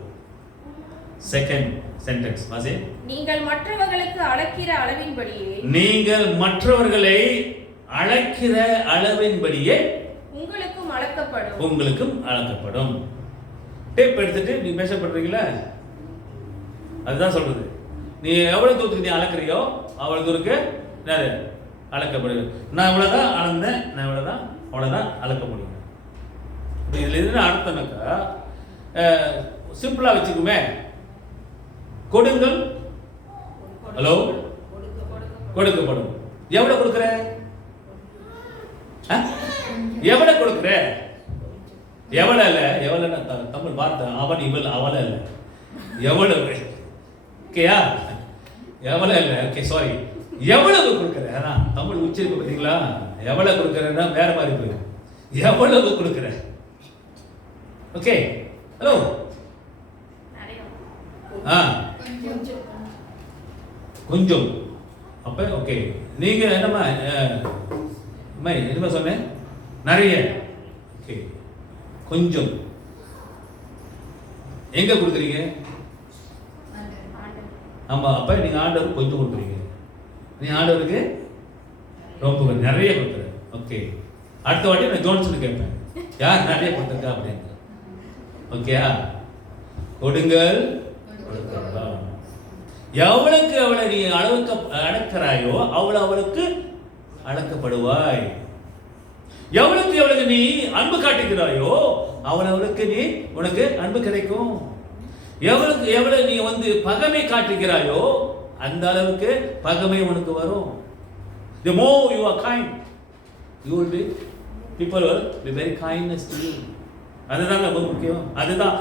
செகண்ட் சென்டென்ஸ் வாசி. நீங்கள் மற்றவர்களுக்கு அளக்கிற அளவின்படியே, நீங்கள் மற்றவர்களை அளக்கிற அளவின்படியே உங்களுக்கும் அளக்கப்படும். உங்களுக்கும் அளக்கப்படும். டேப் எடுத்துட்டு நீ மெஷர் பண்றீங்களா? அதுதான் சொல்றது. நீ எவ்வளவு தூரத்துக்கு நீ அளக்குறியோ அவ்வளவு தூரத்துக்கு என்னது அளக்கப்படுது. நான் இவ்வளவுதான் அளந்தேன், நான் இவ்வளவுதான், அவ்வளவுதான் அளக்க முடியும். இதுல என்ன அர்த்தம்னாக்கா, சிம்பிளா வச்சுக்குமே, கொடுங்கள், ஹலோ, கொடுக்கப்படும். எவ்வளவு கொடுக்குற? எவ்வளவு கொடுக்குற? எவ்வளவு இல்ல, எவ்வளவு தமிழ் வார்த்தை அவன் இவள் அவள இல்ல, எவ்வளவு, ஓகேயா? எவ்வளவு இல்ல, ஓகே சாரி, எவ்வளவு கொடுக்குற? தமிழ் உச்சரிப்பு பார்த்தீங்களா? எவ்வளவு கொடுக்குறேன்னா வேற மாதிரி போயிடும். எவ்வளவு கொடுக்குற? ஓகே, ஹலோ, கொஞ்சம். அப்ப ஓகே, நீங்க என்னமா என்னமா சொன்னேன்? நிறைய. ஓகே, கொஞ்சம். எங்க கொடுக்குறீங்க? ஆமா, அப்ப நீங்க ஆண்டவருக்கு கொஞ்சம் கொடுக்குறீங்க, நீ ஆண்டவருக்கு ரொம்ப நிறைய கொடுக்குற. ஓகே, அடுத்த வாட்டி நான் ஜோன்சன் கேட்பேன், யார் நிறைய கொடுத்துருக்கா அப்படின்னு. ஓகேயா? கொடுங்கள், எவளுக்கு அவளை நீ அளவுக்கு அடக்கிறாயோ அவள் அவளுக்கு அடக்கப்படுவாய். எவளுக்கு எவளுக்கு நீ அன்பு காட்டுகிறாயோ அவள் அவளுக்கு நீ உனக்கு அன்பு கிடைக்கும். எவளுக்கு எவ்வளவு நீ வந்து பகைமை காட்டுகிறாயோ அந்த அளவுக்கு பகைமை உனக்கு வரும். The more you are kind, you will be, people will be very kindness to you. அதுதாங்க ரொம்ப முக்கியம். அதுதான்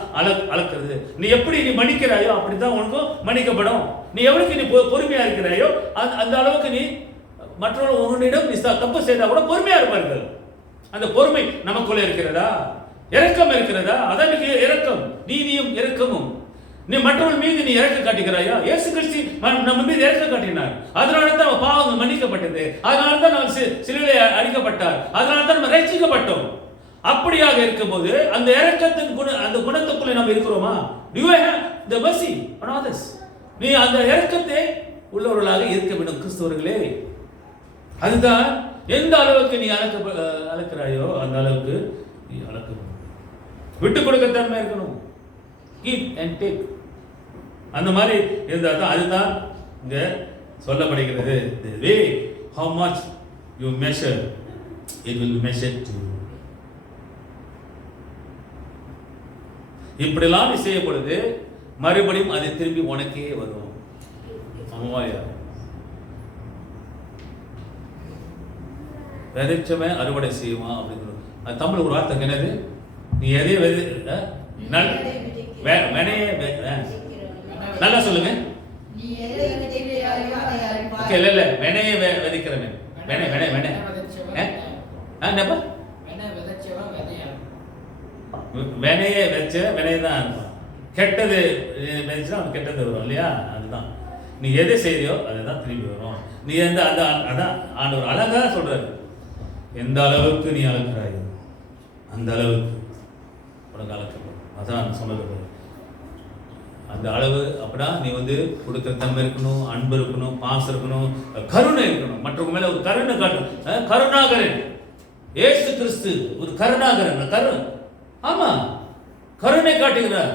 அளக்கிறது. நீ எப்படி நீ மன்னிக்கிறாயோ அப்படித்தான் உனக்கும் மன்னிக்கப்படும். நீ எவ்வளவுக்கு நீ பொறுமையா இருக்கிறாயோ அந்த அளவுக்கு நீ மற்றவர்கள் உன்னிடம் நீ தப்பு செய்தா கூட பொறுமையா இருப்பார்கள். அந்த பொறுமை நமக்குள்ள இருக்கிறதா? இரக்கம் இருக்கிறதா? அதான் இரக்கம், நீதியும் இரக்கமும். நீ மற்றவர்கள் மீது நீ இறக்க காட்டுகிறாயா? இயேசு கிறிஸ்து நம்ம மீது இறக்க காட்டினார். அதனால தான் பாவங்கள் மன்னிக்கப்பட்டது. அதனால தான் நம்ம சிலுவையிலே அடிக்கப்பட்டார். அதனால தான் நம்ம ரட்சிக்கப்பட்டோம். அப்படியாக இருக்கும்போது அந்த இரக்கத்தின் அந்த குணத்துக்குள்ளே நம்ம இருக்கிறோமா? Do you have the mercy on others? நீ அந்த இரக்கத்தை உள்ளவர்களாக இருக்க வேண்டும் கிறிஸ்தவர்களே. அதுதான் எந்த அளவுக்கு நீ அளக்கிறாயோ அந்த அளவுக்கு நீ அளக்கணும். விட்டு கொடுக்க தன்மை இருக்கணும். Give and take. அந்த மாதிரி இருந்தால் தான் அதுதான் இங்க சொல்லப்படுகிறது. The way how much you measure, it will be measured to you. இப்படிலாம் நீ செய்யும் பொழுது மறுபடியும் அது திரும்பி உனக்கே வரும். ஆமாயா, விதைச்சவன் அறுவடை செய்வான் அப்படிங்கிறது. அது தமிழ் ஒரு வார்த்தை என்னது? நீ எதையே நல்லா சொல்லுங்க. இல்ல வெனைய விதைக்கிறவன் வினைய வச்ச வினையதான் இருப்பான். கெட்டது விதைச்சா அவன் கெட்டது வரும் இல்லையா? அதுதான் நீ எதை செய்யறியோ அதுதான் திரும்பி வரும். நீ எந்த அதான் ஆண்டவர் அழகா சொல்றாரு. எந்த அளவுக்கு நீ அளக்கிறாயோ அந்த அளவுக்கு உனக்கு அளக்கப்படும். அதான் சொன்னது. அந்த அளவு அப்படின்னா நீ கொடுக்குற தன்மை இருக்கணும், அன்பு இருக்கணும், பாசம் இருக்கணும், கருணை இருக்கணும். மற்றவங்க மேல ஒரு கருணை காட்டும். கருணாகரன் இயேசு கிறிஸ்து ஒரு கருணாகரன். ஆமா, கருணை காட்டுகிறார்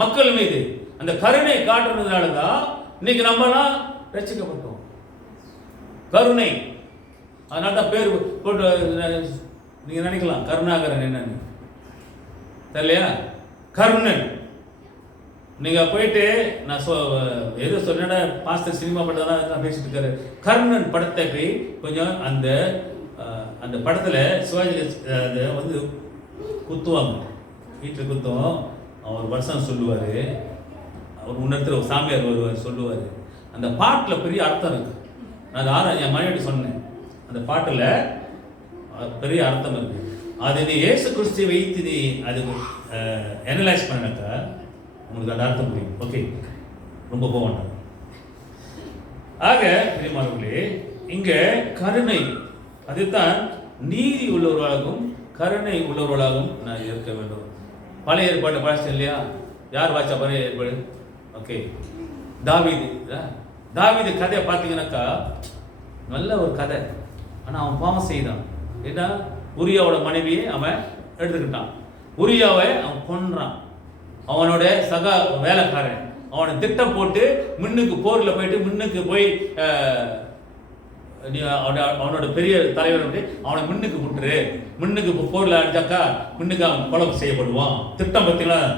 மக்கள் மீது. அந்த கருணை காட்டுறதுனாலதான் இன்னைக்கு நம்மலாம் ரட்சிக்கப்பட்டோம். கருணை. அதனால தான் பேர் போட்டு நீங்க நினைக்கலாம் கருணாகரன் என்னன்னு தெரியலையா? கருணன். நீங்க போயிட்டு நான் ஏதோ சொன்ன பாஸ்டர் சினிமா படத்தான் நான் பேசிட்டு இருக்காரு. கர்ணன் படத்தை போய் கொஞ்சம் அந்த படத்துல சிவாஜி குத்துவாங்க, வீட்டில் குத்துவோம். அவர் வருஷம் சொல்லுவாரு. அவர் முன்னத்துல ஒரு சாமியார் வருவார் சொல்லுவார். அந்த பாட்டில் பெரிய அர்த்தம் இருக்கு. நான் என் மனைவி சொன்னேன், அந்த பாட்டில் பெரிய அர்த்தம் இருக்கு. அது நீ இயேசு கிறிஸ்துவை வைத்து நீ அது அனலைஸ் பண்ணாக்கா உங்களுக்கு அந்த அர்த்தம் புரியும். ஓகே, ரொம்ப போவாங்க. ஆக பிரியமானவர்களே, இங்க கருணை, அதுதான் நீதி உள்ளவர்களாகவும் கருணை உள்ளவர்களாகவும் நான் இருக்க வேண்டும். பழைய ஏற்பாடு பாடிச்சேன் இல்லையா? யார் வாச்சா பழைய ஏற்பாடு? ஓகே, தாவீது கதையை பார்த்தீங்கன்னாக்கா நல்ல ஒரு கதை. ஆனால் அவன் பாவம் செய்தான். ஏன்னா உரியாவோட மனைவியை அவன் எடுத்துக்கிட்டான். உரியாவை அவன் கொன்றான். அவனோட சக வேலைக்காரன் அவனை திட்டம் போட்டு முன்னுக்கு போரில் போயிட்டு முன்னுக்கு போய் அவனோட பெரிய தலைவர் அவனை முன்னுக்கு விட்டுரு, முன்னுக்கு போரில் அடிச்சாக்கா முன்னுக்கு அவன் கொலை செய்யப்படுவான். திட்டம் பத்திலாம்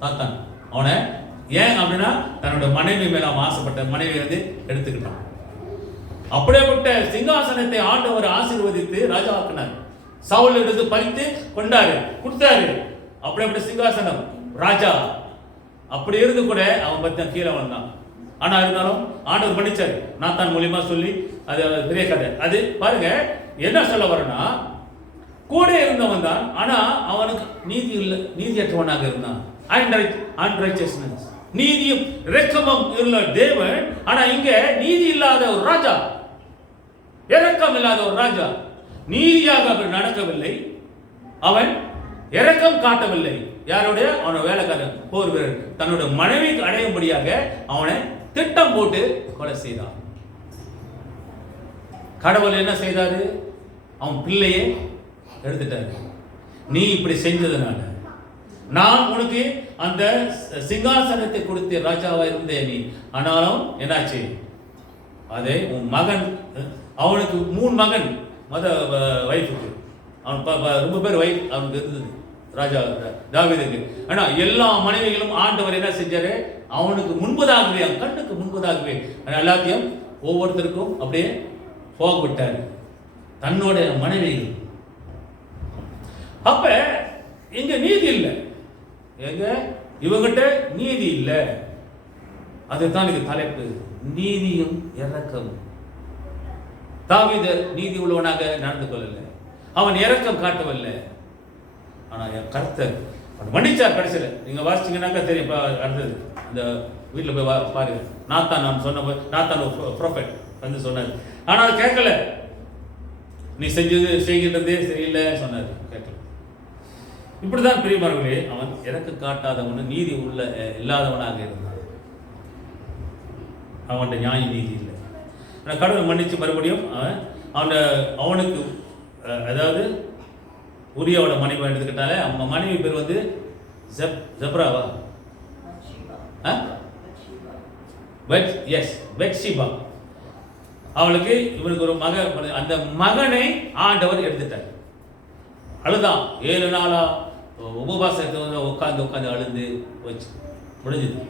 சாத்தான் அவனை. ஏன் அப்படின்னா தன்னோட மனைவி மேல அவன் ஆசைப்பட்ட மனைவி எடுத்துக்கிட்டான். அப்படியேப்பட்ட சிங்காசனத்தை ஆண்டவர் ஆசீர்வதித்து ராஜாவாக்கினார். சவுல் எடுத்து பறித்து கொண்டாரு, கொடுத்தாரு. அப்படியேப்பட்ட சிங்காசனம் ராஜா. அப்படி இருந்து கூட அவன் பத்தி கீழே வந்தான். ஆனா இருந்தாலும் ஆண்டவர் பண்ணிச்சாரு. நாத்தான் மூலியமா சொல்லி அது பெரிய கதை. அது பாருங்க என்ன சொல்ல வரேன்னா, கூட இருந்தவன் தான், ஆனா அவனுக்கு நீதி இல்லை, நீதியற்றவனாக இருந்தான். அன்ரைச்சஸ்னஸ், நீதியும் இரக்கமும் உள்ள தேவன். ஆனா இங்க நீதி இல்லாத ஒரு ராஜா, இரக்கம் இல்லாத ஒரு ராஜா. நீதியாக அவன் நடக்கவில்லை, அவன் இரக்கம் காட்டவில்லை. யாருடைய? அவனோட வேலைக்காரன் போர் வீரர் தன்னோட மனைவிக்கு அடையும்படியாக அவனை திட்டம் போட்டு கொலை செய்தான். கடவுள் என்ன செய்தாரு? அவன் பிள்ளையை எடுத்துட்டாரு. நீ இப்படி செஞ்சதுனால நான் உனக்கு அந்த சிங்காசனத்தை கொடுத்த ராஜாவா இருந்தே நீ. ஆனாலும் என்னாச்சு? அதே உன் மகன், அவனுக்கு 3 மகன் வைஃபுக்கு, அவன் ரொம்ப பேர் வைஃப் அவனுக்கு இருந்தது ராஜா தாவீதுக்கு. ஆனா எல்லா மனைவிகளும் ஆண்டவர் என்ன செஞ்சாரு? அவனுக்கு முன்பதாகவே, அவன் கண்ணுக்கு முன்பதாகவே எல்லாத்தையும் ஒவ்வொருத்தருக்கும் அப்படியே போக விட்டாரு, தன்னோட மனைவிகள். அப்ப இங்க நீதி இல்லை. எங்க இவங்கிட்ட நீதி இல்லை. அதுதான் இது தலைப்பு, நீதியும் இரக்கமும். தாவீது நீதி உள்ளவனாக நடந்து கொள்ளல, அவன் இரக்கம் காட்டவில்லை. ஆனா என் கர்த்தர் மன்னிச்சார் கடைசியில். நீங்க வாசிச்சீங்கன்னாக்கா தெரியும். அடுத்தது அந்த வீட்டில் போய் பாருங்க. நான் சொன்ன நாத்தான் ப்ராஃபெட் வந்து சொன்னார். ஆனால் கேட்கல. நீ செய்கின்றதே சரியில்லை சொன்னார், கேட்கல. இப்படிதான் பிரியமானவர்களே, அவன் இறக்க காட்டாதவன், நீதி உள்ள இல்லாதவனாக இருந்தான். அவன்கிட்ட நியாய நீதி இல்லை. ஆனால் கடவுள் மன்னிச்சு மறுபடியும் அவனுக்கு அதாவது உரியாவோட மனைவி எடுத்துக்கிட்டாலே, அவங்க மனைவி பேர் வந்து ஜப்ராவா, பெத்ஷிபா. அவளுக்கு இவனுக்கு ஒரு அந்த மகனை ஆண்டவர் எடுத்துட்டார். அழுதான் 7 நாளா உபவாசத்தை வந்து உட்காந்து அழுது வச்சு முடிஞ்சது.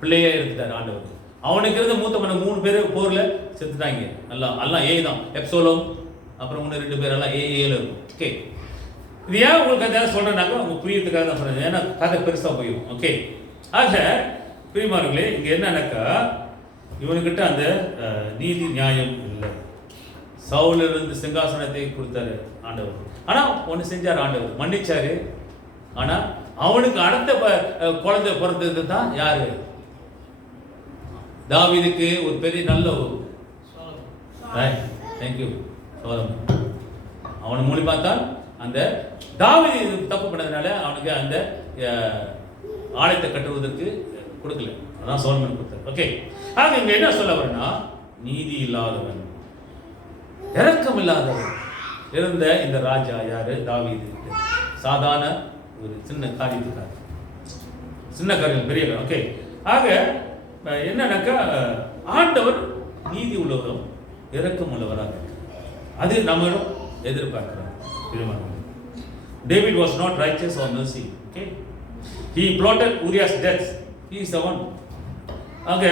பிள்ளையே எடுத்துட்டார் ஆண்டவர். அவனுக்கு இருந்த மூத்த மகன் 3 பேர் போர்ல செத்துட்டாங்க. எல்லாம் ஏ தான், எப்சோலோம், அப்புறம் 2 பேர் எல்லாம் ஏல இருக்கும். ஓகே, இது ஏன் உங்களுக்கு கதை சொல்றேன்னாக்கா அவங்க புரியறதுக்காக தான் சொல்றேன். ஏன்னா கதை பெருசா போயிடும். ஓகே, ஆக பிரியமானவர்களே, இங்க என்னன்னாக்கா இவனுக்கிட்ட அந்த நீதி நியாயம் இல்லை. சவுலிருந்து சிங்காசனத்தை கொடுத்தாரு ஆண்டவர். ஆனா ஒண்ணு செஞ்சார் ஆண்டவர், மன்னிச்சாரு. ஆனா அவனுக்கு அடுத்த குழந்தை பிறந்தது தான் யாரு? தாவீதுக்கு ஒரு பெரிய நல்ல தேங்க்யூ சோலமன். அவன் மூலியமா தான் அந்த தாவீது தப்பு பண்ணதுனால அவனுக்கு அந்த ஆலயத்தை கட்டுவதற்கு கொடுக்கல. அதான் சோலமன் கொடுத்தார். ஓகே, ஆக இங்க என்ன சொல்ல வரேன்னா, நீதி இல்லாதவன், இரக்கம் இல்லாதவன் இருந்த இந்த ராஜா யாரு? தாவீது. சாதாரண ஒரு சின்ன காரியத்துக்காக, சின்ன காரியம் பெரிய. ஓகே, ஆக என்னன்னாக்கா ஆண்டவர் நீதி உள்ளவரும் இரக்கம் உள்ளவராக, அது நம்மளும் எதிர்பார்க்கிறார். David was not righteous or mercy. Okay, he plotted Uriah's death. He is the one. ஆக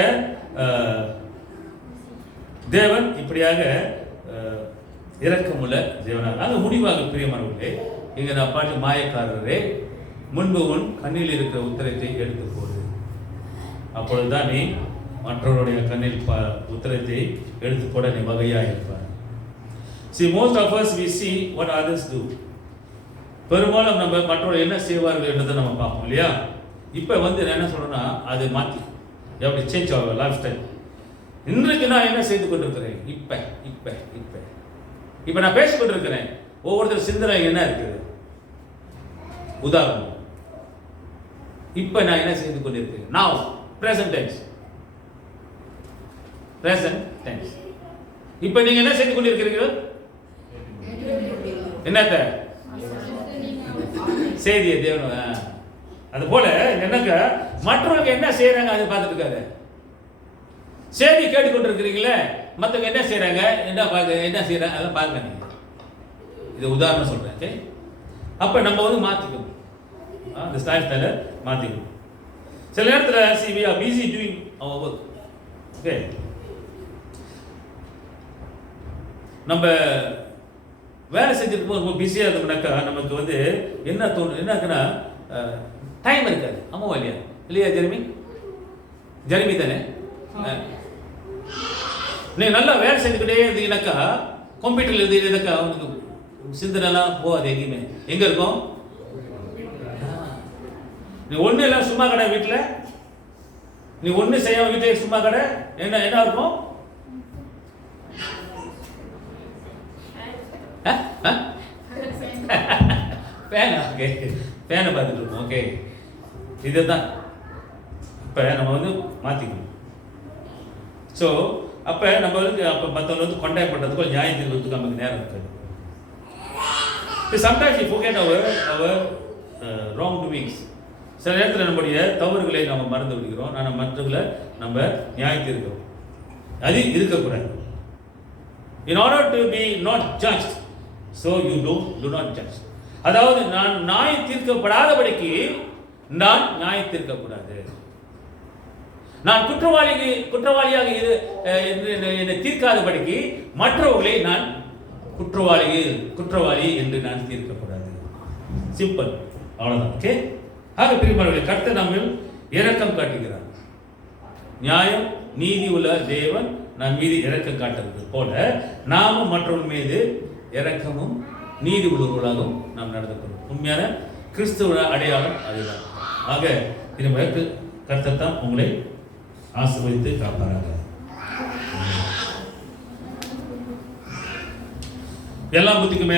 தேவன் இப்படியாக இரக்கமுள்ள தேவனாக. அது முடிவாக பிரியமானவர்களே, இங்க நான் பாட்டு மாயக்காரரே, முன்பு உன் கண்ணில் இருக்கிற உத்தரத்தை எடுத்து போடு, அப்பொழுதுதான் நீ மற்றவருடைய கண்ணில் உத்தரத்தை எடுத்து போட நீ வகையாக இருப்பார். See, most of us we see what others do. பெரும்பாலும் நம்ம மற்றவர்கள் என்ன செய்வார்கள் என்றதை நம்ம பார்ப்போம் இல்லையா? இப்போ வந்து என்ன சொல்றேன்னா, அது மாற்றி எப்படி சேஞ்ச் ஆகும் லைஃப் ஸ்டைல். இன்றைக்கு நான் என்ன செய்து கொண்டிருக்கிறேன், இப்போ நான் பேசிக் கொண்டிருக்கிறேன், ஒவ்வொருத்தர் சிந்தனை என்ன இருக்குது. உதாரணம், இப்போ நான் என்ன செய்து கொண்டிருக்கிறேன், now present tense. இப்போ நீங்க என்ன செய்து கொண்டிருக்கிறீர்கள்? என்னத்த செய்தியை தேவன். அது போல என்னங்க மற்றவர்களுக்கு என்ன செய்யறாங்க அதை பார்த்துட்டு இருக்காரு. செய்தி கேட்டுக்கொண்டிருக்கிறீங்களே, மற்றவங்க என்ன செய்யறாங்க, என்ன செய்யறாங்க அதெல்லாம் பார்க்க நீங்க. இது உதாரணம் சொல்றேன். அப்ப நம்ம வந்து மாத்திக்கணும், அந்த ஸ்டைலை மாத்திக்கணும். சில நேரத்தில் see we are busy doing our work. Okay, நம்ம வேலை செஞ்சுட்டு ரொம்ப பிஸியாக இருந்தோம்னாக்கா நமக்கு வந்து என்ன தோணும், என்னக்குன்னா டைம் இருக்காது. ஆமாவா இல்லையா? இல்லையா ஜெரிமி தானே? நீங்கள் நல்லா வேலை செஞ்சுக்கிட்டே இருந்தீங்கன்னாக்கா, கம்ப்யூட்டரில் இருந்தீங்கன்னாக்கா அவனுக்கு சிந்தனைலாம் போகாது எங்கேயுமே. எங்கே இருக்கும்? நீ ஒன்றும் இல்லை சும்மா கடை வீட்டில், நீ ஒன்றும் செய்யாம வீட்டே சும்மா கடை, என்ன இருக்கும்? ஃபேனை பார்த்துட்டு இருக்கோம். ஓகே, இதுதான் இப்போ நம்ம வந்து மாற்றிக்கணும். ஸோ அப்போ நம்ம வந்து அப்போ மற்றவங்க வந்து கொண்டாய் பண்ணுறதுக்கு நியாயம் தீர்க்கிறதுக்கு நமக்கு நேரம் இருக்காது. Sometimes we forget our wrongdoings. சில நேரத்தில் நம்முடைய தவறுகளை நம்ம மறந்து விடுகிறோம். ஆனால் மற்றவர்களை நம்ம நியாயம் தீர்க்கிறோம். அது இருக்கக்கூடாது. In order to be not judged, so you do not judge. அதாவது நான் நியாயம் தீர்க்கப்படாதபடிக்கு நான் நியாயம் தீர்க்கக்கூடாது. நான் குற்றவாளியாக என்னை தீர்க்காதபடிக்கு மற்றவர்களை நான் குற்றவாளி என்று நான் தீர்க்கக்கூடாது. சிம்பிள், அவ்வளவுதான். ஓகே, ஆக பிரியமானவர்களே, கர்த்தர் நம்மில் இரக்கம் காட்டுகிறார். நியாயம் நீதி உள்ள தேவன் நம் மீது இரக்கம் காட்டுறது போல நாமும் மற்றவர்கள் மீது இரக்கமும் நீதி உள்ளவர்களாகவும் நாம் நடந்து கொள்வோம். உண்மையான கிறிஸ்துவ அடையாளம் அதுதான். ஆக இது கர்த்தர் தான் உங்களை ஆசீர்வதித்து காப்பாராக. எல்லா புத்திக்கும் மேல